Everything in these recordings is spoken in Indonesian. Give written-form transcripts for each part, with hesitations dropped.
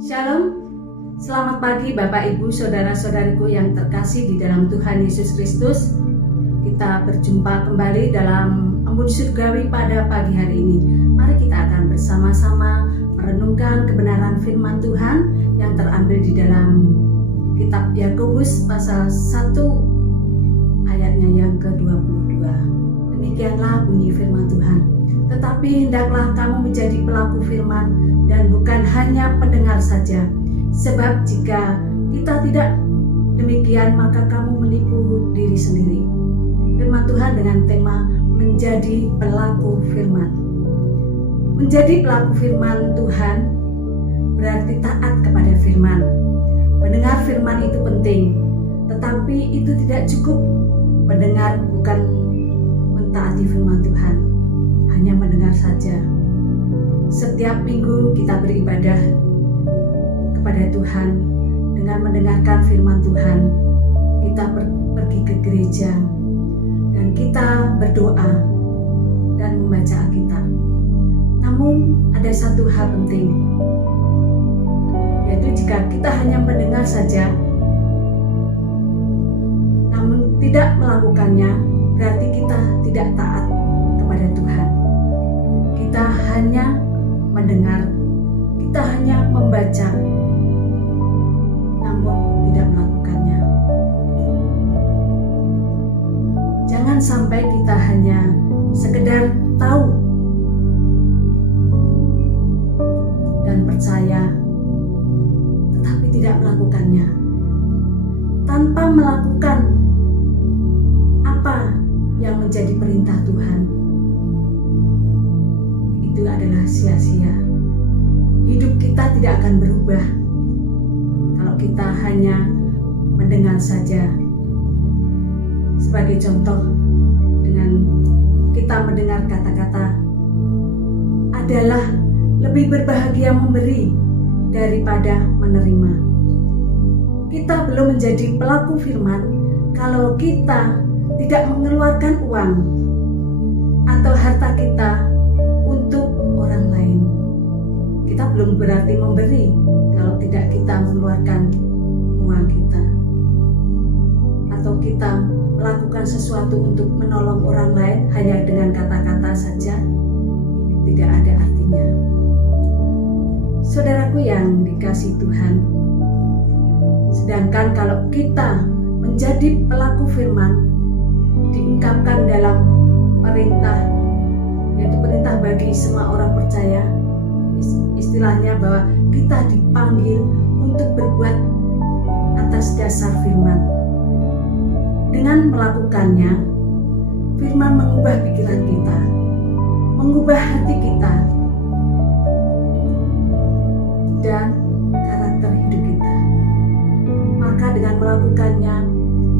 Shalom, selamat pagi Bapak Ibu Saudara-saudariku yang terkasih di dalam Tuhan Yesus Kristus. Kita berjumpa kembali dalam Embun Surgawi pada pagi hari ini. Mari kita akan bersama-sama merenungkan kebenaran firman Tuhan yang terambil di dalam kitab Yakobus pasal 1 ayatnya yang ke-22. Demikianlah bunyi firman Tuhan. Tetapi hendaklah kamu menjadi pelaku firman dan bukan hanya pendengar saja. Sebab jika kita tidak demikian, maka kamu menipu diri sendiri. Firman Tuhan dengan tema menjadi pelaku firman. Menjadi pelaku firman Tuhan berarti taat kepada firman. Mendengar firman itu penting, tetapi itu tidak cukup. Mendengar bukan mentaati firman Tuhan, hanya mendengar saja. Setiap minggu kita beribadah kepada Tuhan dengan mendengarkan firman Tuhan. Kita pergi ke gereja dan kita berdoa dan membaca Alkitab. Namun ada satu hal penting, yaitu jika kita hanya mendengar saja namun tidak melakukannya, berarti kita tidak taat kepada Tuhan. Kita hanya mendengar, kita hanya membaca, namun tidak melakukannya. Jangan sampai kita hanya sekedar tahu dan percaya, tetapi tidak melakukannya. Tanpa melakukan apa yang menjadi perintah Tuhan, itu adalah sia-sia. Hidup kita tidak akan berubah kalau kita hanya mendengar saja. Sebagai contoh, dengan kita mendengar kata-kata adalah lebih berbahagia memberi daripada menerima. Kita belum menjadi pelaku firman kalau kita tidak mengeluarkan uang atau harta kita untuk orang lain. Kita belum berarti memberi kalau tidak kita mengeluarkan uang kita, atau kita melakukan sesuatu untuk menolong orang lain hanya dengan kata-kata saja, tidak ada artinya. Saudaraku yang dikasihi Tuhan, sedangkan kalau kita menjadi pelaku firman diungkapkan dalam perintah, yaitu perintah bagi semua orang percaya, istilahnya bahwa kita dipanggil untuk berbuat atas dasar firman. Dengan melakukannya, firman mengubah pikiran kita, mengubah hati kita, dan karakter hidup kita. Maka dengan melakukannya,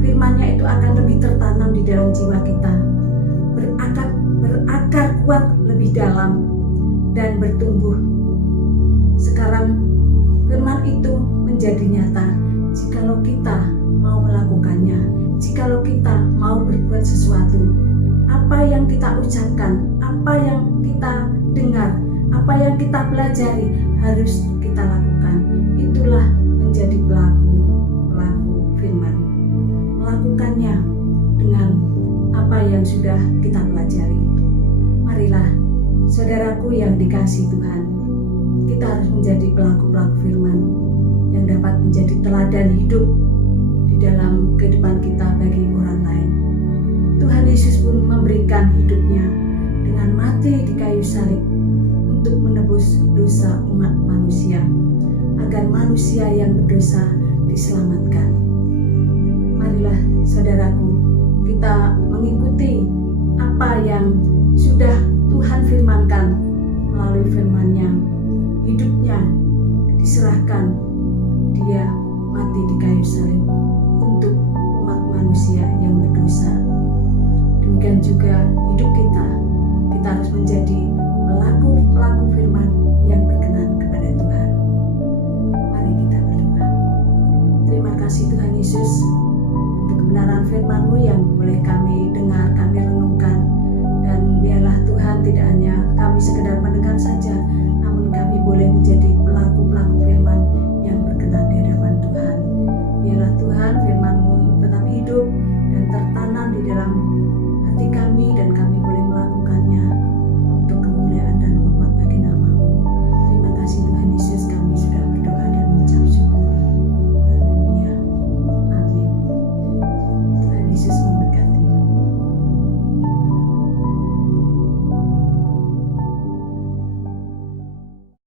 firman-Nya itu akan lebih tertanam di dalam jiwa kita, berakar kuat lebih dalam dan bertumbuh. Sekarang firman itu menjadi nyata jikalau kita mau melakukannya, jikalau kita mau berbuat sesuatu. Apa yang kita ucapkan, apa yang kita dengar, apa yang kita pelajari harus kita lakukan. Itulah menjadi pelaku firman. Melakukannya dengan apa yang sudah kita pelajari. Marilah saudaraku yang dikasihi Tuhan, kita harus menjadi pelaku-pelaku firman yang dapat menjadi teladan hidup di dalam kehidupan kita bagi orang lain. Tuhan Yesus pun memberikan hidupnya dengan mati di kayu salib untuk menebus dosa umat manusia, agar manusia yang berdosa diselamatkan. Marilah saudaraku, kita mengikuti apa yang sudah Tuhan firmankan melalui firman-Nya. Hidupnya diserahkan, dia mati di kayu salib untuk umat manusia yang berdosa. Demikian juga hidup kita harus menjadi pelaku firman yang berkenan kepada Tuhan. Mari kita berdoa. Terima kasih Tuhan Yesus untuk kebenaran firman-Mu yang boleh kami dengarkan